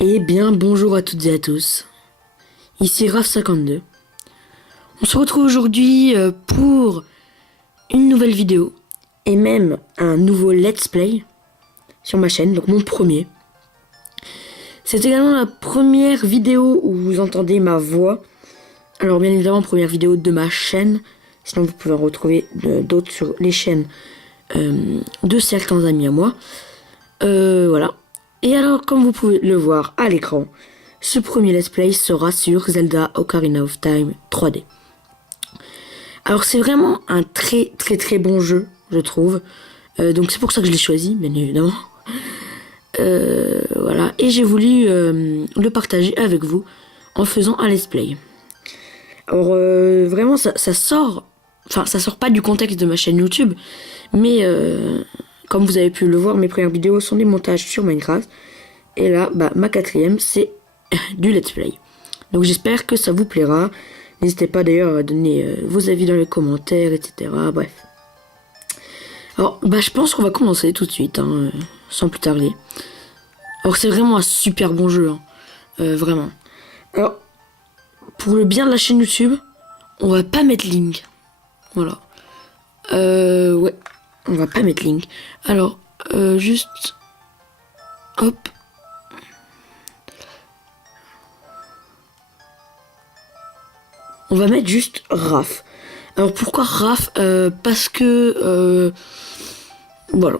Eh bien, bonjour à toutes et à tous. Ici Raf52. On se retrouve aujourd'hui pour une nouvelle vidéo et même un nouveau let's play sur ma chaîne, donc mon premier. C'est également la première vidéo où vous entendez ma voix. Alors bien évidemment, première vidéo de ma chaîne. Sinon vous pouvez en retrouver d'autres sur les chaînes de certains amis à moi. Voilà. Et alors, comme vous pouvez le voir à l'écran, ce premier let's play sera sur Zelda Ocarina of Time 3D. Alors c'est vraiment un très bon jeu, je trouve. Donc c'est pour ça que je l'ai choisi, bien évidemment. Voilà. Et j'ai voulu le partager avec vous en faisant un let's play. Alors vraiment ça sort... Enfin ça sort pas du contexte de ma chaîne YouTube. Mais comme vous avez pu le voir, mes premières vidéos sont des montages sur Minecraft. Et là, ma quatrième, c'est du let's play. Donc j'espère que ça vous plaira. N'hésitez pas d'ailleurs à donner vos avis dans les commentaires, etc. Bref. Alors, je pense qu'on va commencer tout de suite, hein, sans plus tarder. Alors c'est vraiment un super bon jeu, hein, vraiment. Alors, pour le bien de la chaîne YouTube, on va pas mettre Link. Voilà. Ouais, on va pas mettre Link. Alors, juste... Hop. On va mettre juste Raph. Alors pourquoi Raph parce que voilà,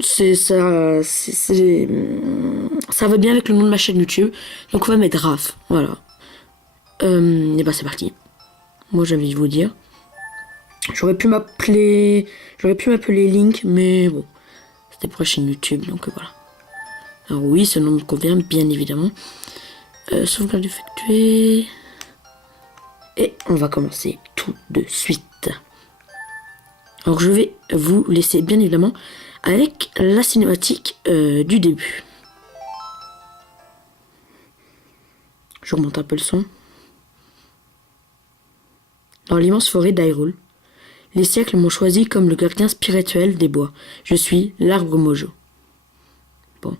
ça va bien avec le nom de ma chaîne YouTube. Donc on va mettre Raph. Voilà. Et c'est parti. Moi j'ai envie de vous dire. J'aurais pu m'appeler Link, mais bon, c'était pour la chaîne YouTube, donc voilà. Alors oui, ce nom me convient bien évidemment. Sauvegarde effectuée. Et on va commencer tout de suite. Alors je vais vous laisser bien évidemment avec la cinématique du début. Je remonte un peu le son. Dans l'immense forêt d'Hyrule, les siècles m'ont choisi comme le gardien spirituel des bois. Je suis l'arbre Mojo. Bon.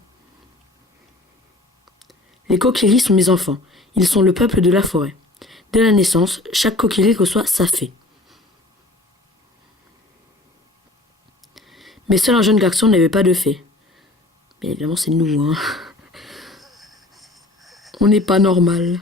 Les Kokiri sont mes enfants. Ils sont le peuple de la forêt. Dès la naissance, chaque Kokiri reçoit sa fée. Mais seul un jeune garçon n'avait pas de fée. Bien évidemment, c'est nous, hein. On n'est pas normal.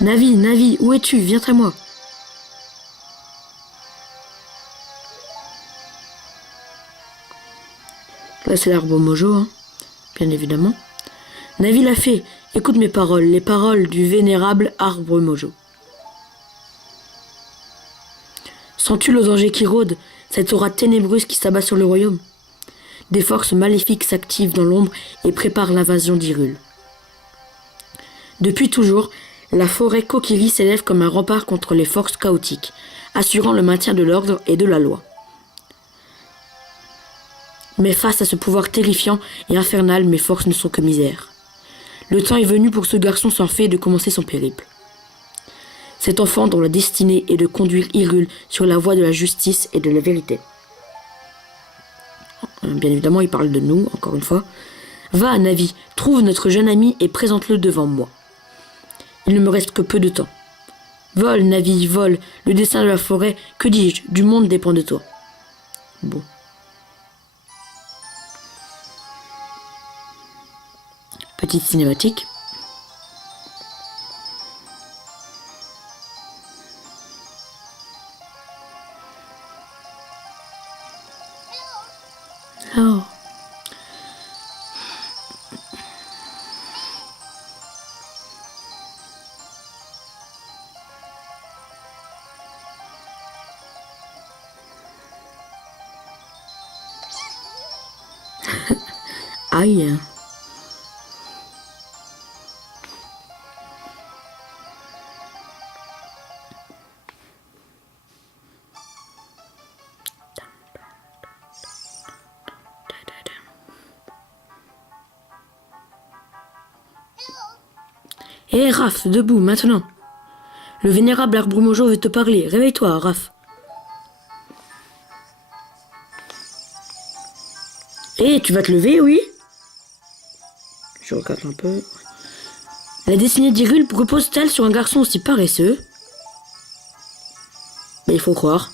Navi, où es-tu? Viens à moi. Là, c'est l'arbre Mojo, hein, bien évidemment. Navi l'a fait. Écoute mes paroles, les paroles du vénérable arbre Mojo. Sens-tu le danger qui rôde, cette aura ténébreuse qui s'abat sur le royaume? Des forces maléfiques s'activent dans l'ombre et préparent l'invasion d'Hyrule. Depuis toujours, la forêt Kokiri s'élève comme un rempart contre les forces chaotiques, assurant le maintien de l'ordre et de la loi. Mais face à ce pouvoir terrifiant et infernal, mes forces ne sont que misère. Le temps est venu pour ce garçon sans fée de commencer son périple. Cet enfant dont la destinée est de conduire Hyrule sur la voie de la justice et de la vérité. Bien évidemment, il parle de nous, encore une fois. Va, Navi, trouve notre jeune ami et présente-le devant moi. Il ne me reste que peu de temps. Vole, Navi, vole. Le destin de la forêt, que dis-je, du monde dépend de toi. Bon. Petite cinématique. Oh. Aïe. Hé, Raph, debout, maintenant. Le vénérable arbre mojo veut te parler. Réveille-toi, Raph. Hé, tu vas te lever, oui? Je regarde un peu. La destinée d'Hyrule repose-t-elle sur un garçon aussi paresseux? Mais il faut croire.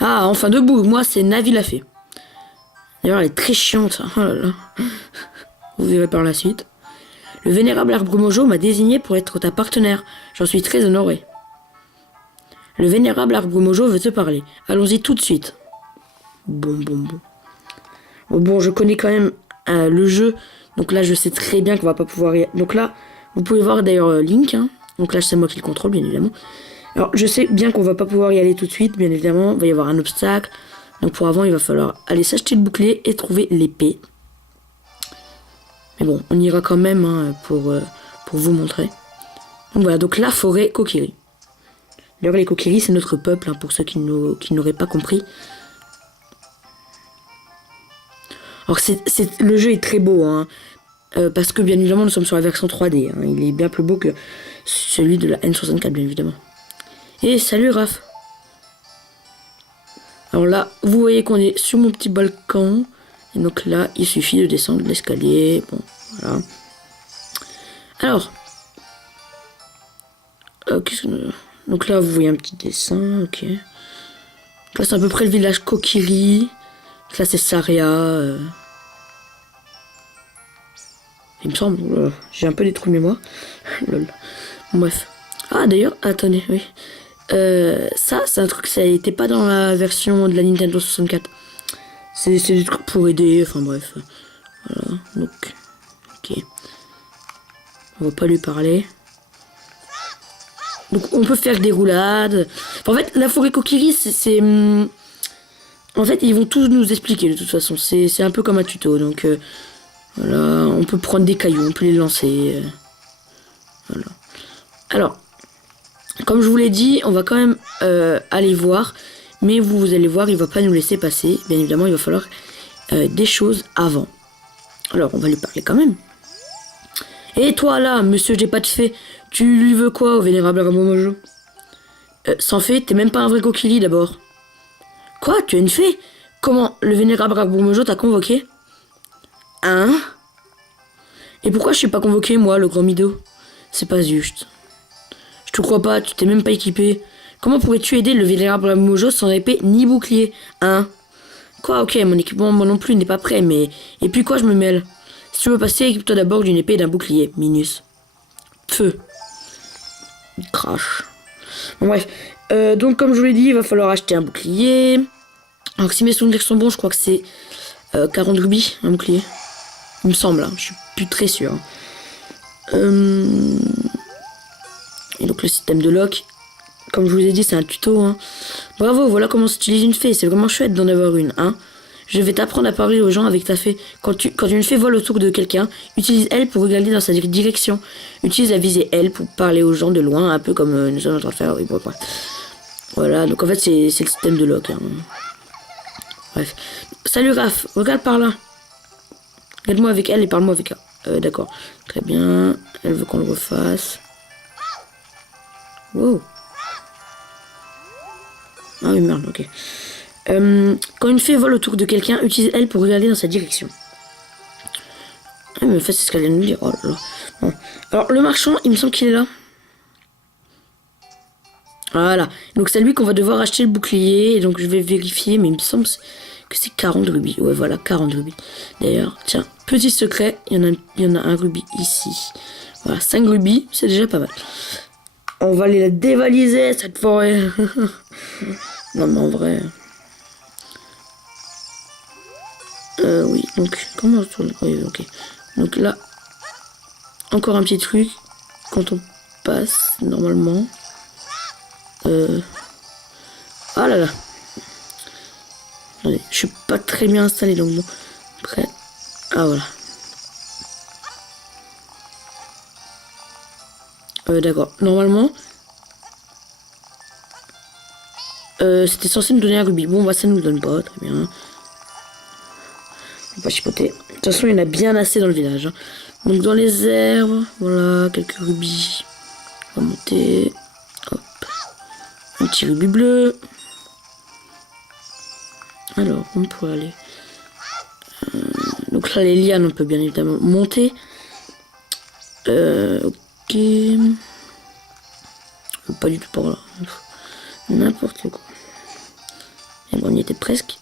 Ah, enfin debout, moi c'est Navi la fée. D'ailleurs, elle est très chiante. Oh là là. Vous verrez par la suite. Le vénérable arbre mojo m'a désigné pour être ta partenaire. J'en suis très honoré. Le vénérable arbre mojo veut te parler. Allons-y tout de suite. Bon. Bon, je connais quand même le jeu. Donc là, je sais très bien qu'on va pas pouvoir y... Donc là, vous pouvez voir d'ailleurs Link. Hein. Donc là, c'est moi qui le contrôle, bien évidemment. Alors, je sais bien qu'on va pas pouvoir y aller tout de suite. Bien évidemment, il va y avoir un obstacle. Donc pour avant, il va falloir aller s'acheter le bouclier et trouver l'épée. Mais bon, on ira quand même hein, pour vous montrer. Donc voilà, donc la forêt Kokiri. D'ailleurs, les Kokiri, c'est notre peuple, hein, pour ceux qui n'auraient pas compris. Alors, le jeu est très beau, hein, parce que bien évidemment, nous sommes sur la version 3D. Hein, il est bien plus beau que celui de la N64, bien évidemment. Et salut, Raph. Alors là, vous voyez qu'on est sur mon petit balcon. Et donc là, il suffit de descendre l'escalier. Bon, voilà. Alors, donc là, vous voyez un petit dessin, ok. Donc là, c'est à peu près le village Kokiri. Donc là, c'est Saria. Il me semble, j'ai un peu des trous de mémoire. Lol. Bref. Ah, d'ailleurs, attendez, oui. Ça, c'est un truc, ça n'était pas dans la version de la Nintendo 64. C'est des trucs pour aider, enfin bref. Voilà, donc, ok. On va pas lui parler. Donc, on peut faire des roulades. En fait, la forêt Kokiri, c'est... En fait, ils vont tous nous expliquer, de toute façon. C'est un peu comme un tuto, donc... voilà, on peut prendre des cailloux, on peut les lancer. Voilà. Alors... Comme je vous l'ai dit, on va quand même aller voir. Mais vous allez voir, il va pas nous laisser passer. Bien évidemment, il va falloir des choses avant. Alors, on va lui parler quand même. Et toi là, monsieur, j'ai pas de fée. Tu lui veux quoi au vénérable arbre mojo? Sans fée, t'es même pas un vrai Kokiri d'abord. Quoi? Tu as une fée? Comment? Le vénérable arbre mojo t'a convoqué? Hein? Et pourquoi je suis pas convoqué, moi, le grand mido? C'est pas juste. Je te crois pas, tu t'es même pas équipé. Comment pourrais-tu aider le vénérable mojo sans épée ni bouclier? Hein? Quoi, ok, mon équipement, moi non plus, n'est pas prêt, mais... Et puis quoi, je me mêle? Si tu veux passer, équipe-toi d'abord d'une épée et d'un bouclier. Minus. Feu. Crash. Bon, bref. Donc, comme je vous l'ai dit, il va falloir acheter un bouclier. Alors, si mes souvenirs sont bons, je crois que c'est 40 rubis, un bouclier. Il me semble, hein, je suis plus très sûr. Et donc le système de lock, comme je vous ai dit, c'est un tuto. Hein. Bravo, voilà comment s'utilise une fée. C'est vraiment chouette d'en avoir une. Hein. Je vais t'apprendre à parler aux gens avec ta fée. Quand une fée vole autour de quelqu'un, utilise elle pour regarder dans sa direction. Utilise la visée elle pour parler aux gens de loin, un peu comme nous sommes en train de faire. Oui, bon, bref. Voilà, donc en fait c'est le système de lock. Hein. Bref. Salut Raph, regarde par là. Regarde-moi avec elle et parle-moi avec elle. D'accord, très bien. Elle veut qu'on le refasse. Wow. Ah oui, merde, ok. Quand une fée vole autour de quelqu'un, utilise elle pour regarder dans sa direction. Ah, mais en fait, c'est ce qu'elle vient de nous dire. Oh là là. Bon. Alors, le marchand, il me semble qu'il est là. Voilà. Donc, c'est lui qu'on va devoir acheter le bouclier. Et donc, je vais vérifier, mais il me semble que c'est 40 rubis. Ouais, voilà, 40 rubis. D'ailleurs, tiens, petit secret, il y en a un rubis ici. Voilà, 5 rubis, c'est déjà pas mal. On va aller la dévaliser, cette forêt. Non, mais en vrai... oui, donc, comment on tourne? Oui, ok. Donc là, encore un petit truc. quand on passe, normalement. Ah là là. Attendez, je suis pas très bien installé, donc bon. Après, ah voilà. D'accord. Normalement, c'était censé nous donner un rubis. Bon, bah ça nous le donne pas, très bien. On va pas chipoter. De toute façon, il y en a bien assez dans le village. Hein. Donc dans les herbes, voilà, quelques rubis. On va monter. Hop. Un petit rubis bleu. Alors, on peut aller. Donc là, les lianes, on peut bien évidemment monter. Ok. Pas du tout par là. N'importe quoi. Et bon, on y était presque.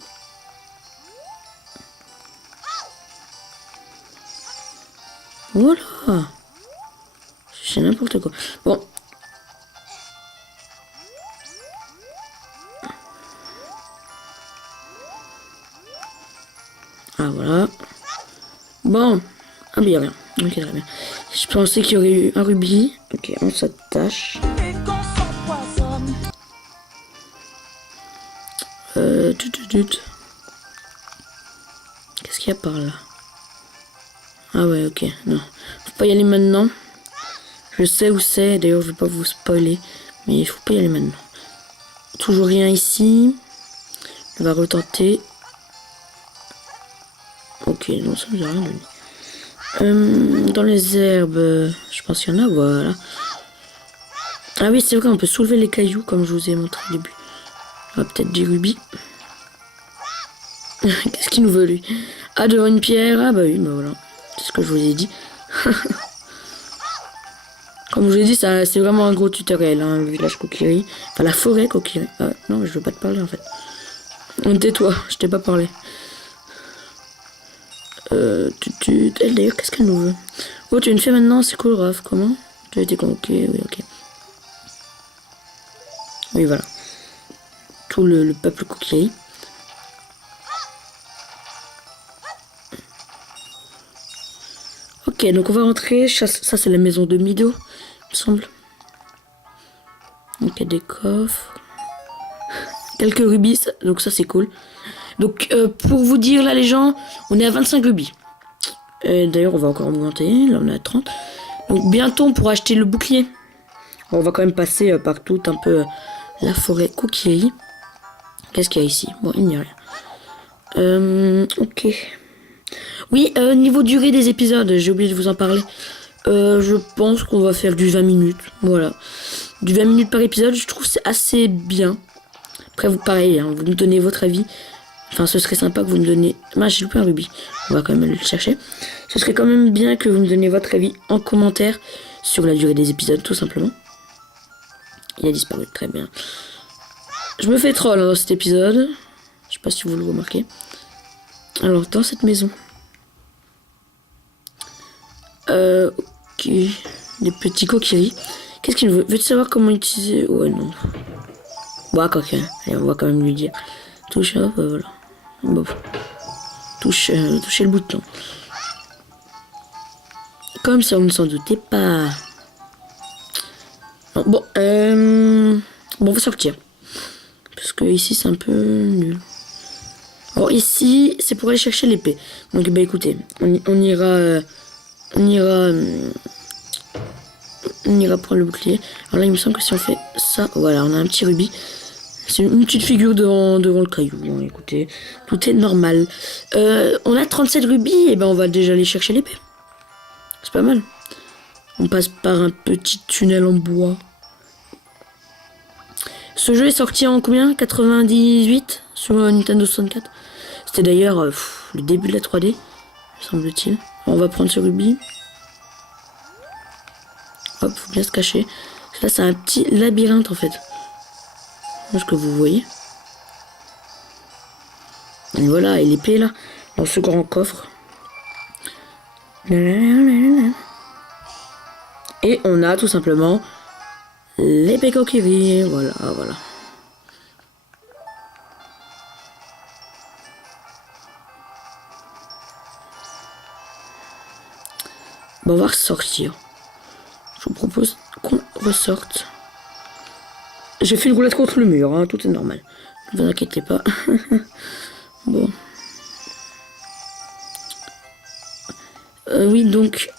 Voilà. C'est n'importe quoi. Bon. Ah, voilà. Bon. Ah, mais il y a rien. Ok, très bien. Je pensais qu'il y aurait eu un rubis. Ok, on s'attache. Qu'est-ce qu'il y a par là? Ah ouais, ok. Non. Faut pas y aller maintenant. Je sais où c'est. D'ailleurs, je vais pas vous spoiler. Mais il faut pas y aller maintenant. Toujours rien ici. On va retenter. Ok, non, ça nous a rien donné. Dans les herbes, je pense qu'il y en a, voilà. Ah oui, c'est vrai, on peut soulever les cailloux, comme je vous ai montré au début. On va peut-être des rubis. Qu'est-ce qu'il nous veut, lui? Ah, devant une pierre. Ah bah oui, bah voilà. C'est ce que je vous ai dit. Comme je vous ai dit, c'est vraiment un gros tutoriel, hein, le village Kokiri. Enfin, la forêt Kokiri. Ah, non, mais je veux pas te parler, en fait. Tais-toi, je t'ai pas parlé. Elle, d'ailleurs, qu'est-ce qu'elle nous veut? Oh, tu es une fée maintenant, c'est cool, Raph. Comment? Tu as été convoqué, oui, ok. Oui, voilà. Tout le peuple Kokiri. Ok, donc on va rentrer. Ça, c'est la maison de Mido, il me semble. Donc, il y a des coffres. Quelques rubis, donc ça, c'est cool. Donc, pour vous dire, là, les gens, on est à 25 rubis. D'ailleurs, on va encore augmenter. Là, on est à 30. Donc, bientôt, on pourra acheter le bouclier. On va quand même passer par tout un peu la forêt Kokiri. Qu'est-ce qu'il y a ici? Bon, il n'y a rien. Ok. Oui, niveau durée des épisodes, j'ai oublié de vous en parler. Je pense qu'on va faire du 20 minutes. Voilà. Du 20 minutes par épisode, je trouve que c'est assez bien. Après, vous, pareil, hein, vous me donnez votre avis. Enfin, ce serait sympa que vous me donniez... Ah, j'ai loupé un rubis. On va quand même le chercher. Ce serait quand même bien que vous me donniez votre avis en commentaire sur la durée des épisodes, tout simplement. Il a disparu, très bien. Je me fais troll dans cet épisode. Je sais pas si vous le remarquez. Alors, dans cette maison. Ok. Des petits coquilleries. Qu'est-ce qu'il veut? Veux-tu savoir comment utiliser? Ouais, non. Bon, quoi que. Allez, on va quand même lui dire. Touche, hop, voilà. Bon. Touchez le bouton. Comme ça, on ne s'en doutait pas. Non, bon, on va sortir. Parce que ici, c'est un peu nul. Alors ici, c'est pour aller chercher l'épée. Donc, bah écoutez, on ira prendre le bouclier. Alors là, il me semble que si on fait ça, voilà, on a un petit rubis. C'est une petite figure devant le caillou. Bon, écoutez, tout est normal. On a 37 rubis, et ben on va déjà aller chercher l'épée. C'est pas mal. On passe par un petit tunnel en bois. Ce jeu est sorti en combien? 98 sur Nintendo 64. C'était d'ailleurs le début de la 3D, semble-t-il. On va prendre ce rubis. Hop, faut bien se cacher. Là, c'est un petit labyrinthe en fait. Ce que vous voyez. Et voilà, et l'épée là, dans ce grand coffre. Et on a tout simplement l'épée Kokiri. Voilà, voilà. Bon, on va ressortir. je vous propose qu'on ressorte. J'ai fait une roulette contre le mur, hein, tout est normal. Ne vous inquiétez pas. Bon. Oui, donc...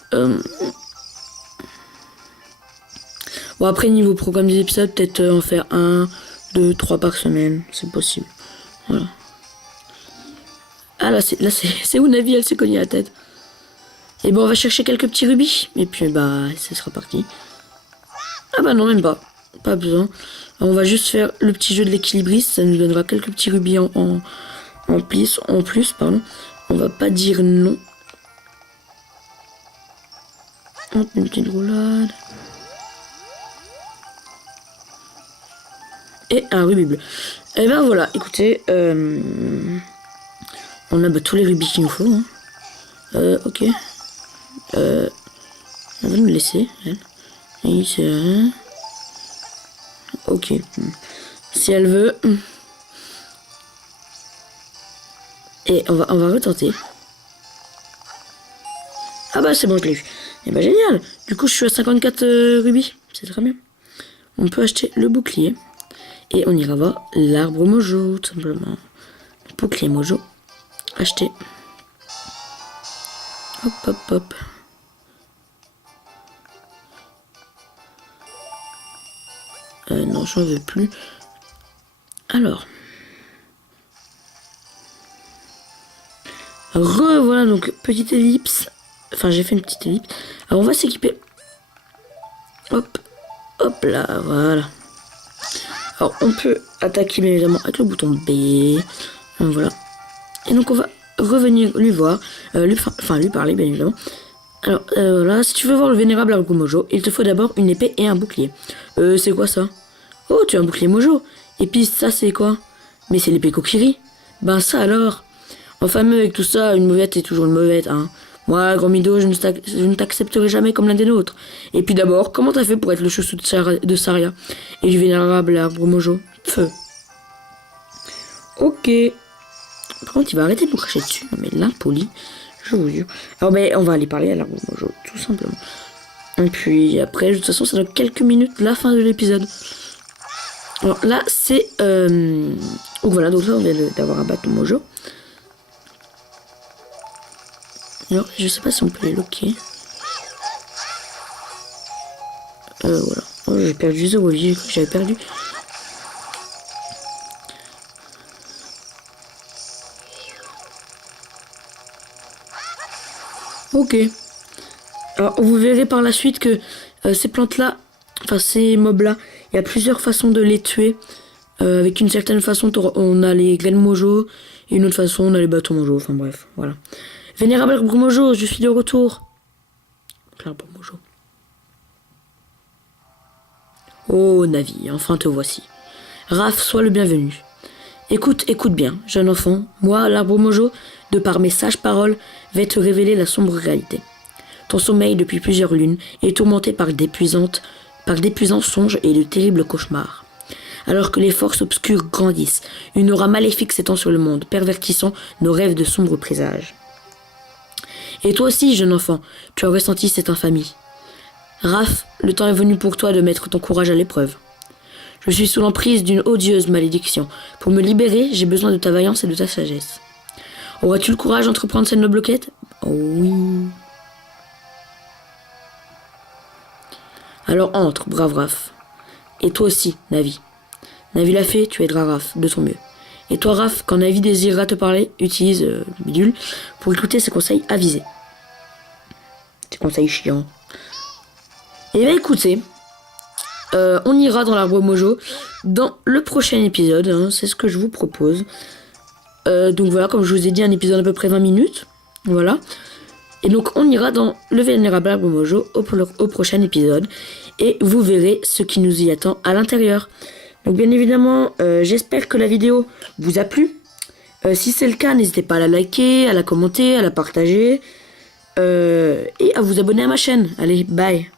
Bon, après, niveau programme des épisodes, peut-être en faire 1, 2, 3 par semaine. C'est possible. Voilà. Ah, là, c'est où Navi, elle s'est cognée la tête. Et bon, on va chercher quelques petits rubis. Et puis, bah, ce sera parti. Ah bah non, même pas. Pas besoin. Alors, on va juste faire le petit jeu de l'équilibriste. Ça nous donnera quelques petits rubis en plus, pardon. On va pas dire non. Hop, une petite roulade. Et un rubis bleu. Et ben voilà, écoutez, on a bah, tous les rubis qu'il nous faut. Hein. Ok. Elle va nous laisser, elle. Et c'est... Ok. Si elle veut... Et on va retenter. Ah bah c'est bon, je l'ai vu. Et bah génial. Du coup, je suis à 54 rubis. C'est très bien. On peut acheter le bouclier. Et on ira voir l'arbre mojo, tout simplement. Bouclier mojo. Acheter. Hop, hop, hop. Non, j'en veux plus. Alors. Revoilà donc petite ellipse. Enfin, j'ai fait une petite ellipse. Alors, on va s'équiper. Hop. Hop là, voilà. Alors, on peut attaquer, bien évidemment, avec le bouton B. Voilà. Et donc, on va revenir lui voir. Lui parler, bien évidemment. Alors, voilà. Si tu veux voir le vénérable arbre mojo, il te faut d'abord une épée et un bouclier. C'est quoi ça? Oh, tu as un bouclier mojo. Et puis, ça, c'est quoi? Mais c'est l'épée Kokiri. Ben, ça alors. Enfin, même avec tout ça, une mauvette est toujours une mauvette, hein. Moi, grand Mido, je ne t'accepterai jamais comme l'un des nôtres. Et puis d'abord, comment t'as fait pour être le chouchou de Saria et du vénérable arbre mojo? Feu. Ok. Par contre, il va arrêter de nous cracher dessus. Non mais l'impoli, je vous jure. Alors ben, on va aller parler à l'arbre mojo, tout simplement. Et puis après, de toute façon, ça dans quelques minutes, la fin de l'épisode. Alors là, c'est... Donc voilà, donc là, on vient d'avoir un bâton mojo. Alors, je sais pas si on peut les loquer. Voilà. Oh, j'ai perdu 0 vie, j'ai cru que j'avais perdu. Ok. Alors, vous verrez par la suite que ces plantes-là, enfin ces mobs-là, il y a plusieurs façons de les tuer. Avec une certaine façon, on a les graines mojo, et une autre façon, on a les bâtons mojo. Enfin bref, voilà. Vénérable arbre mojo, je suis de retour. L'arbre mojo. Oh Navi, enfin te voici. Raph, sois le bienvenu. Écoute bien, jeune enfant. Moi, l'arbre mojo, de par mes sages paroles, vais te révéler la sombre réalité. Ton sommeil depuis plusieurs lunes est tourmenté par d'épuisants songes et de terribles cauchemars. Alors que les forces obscures grandissent, une aura maléfique s'étend sur le monde, pervertissant nos rêves de sombres présages. Et toi aussi, jeune enfant, tu as ressenti cette infamie. Raph, le temps est venu pour toi de mettre ton courage à l'épreuve. Je suis sous l'emprise d'une odieuse malédiction. Pour me libérer, j'ai besoin de ta vaillance et de ta sagesse. Auras-tu le courage d'entreprendre cette noble quête? Oh oui. Alors entre, brave Raph. Et toi aussi, Navi. Navi l'a fait, tu aideras Raph de ton mieux. Et toi, Raph, quand Navi désirera te parler, utilise bidule pour écouter ses conseils avisés. Ses conseils chiants. Et bien écoutez, on ira dans l'arbre mojo dans le prochain épisode, hein, c'est ce que je vous propose. Donc voilà, comme je vous ai dit, un épisode à peu près 20 minutes. Voilà. Et donc on ira dans le vénérable arbre mojo au prochain épisode. Et vous verrez ce qui nous y attend à l'intérieur. Donc bien évidemment, j'espère que la vidéo vous a plu. Si c'est le cas, n'hésitez pas à la liker, à la commenter, à la partager. Et à vous abonner à ma chaîne. Allez, bye.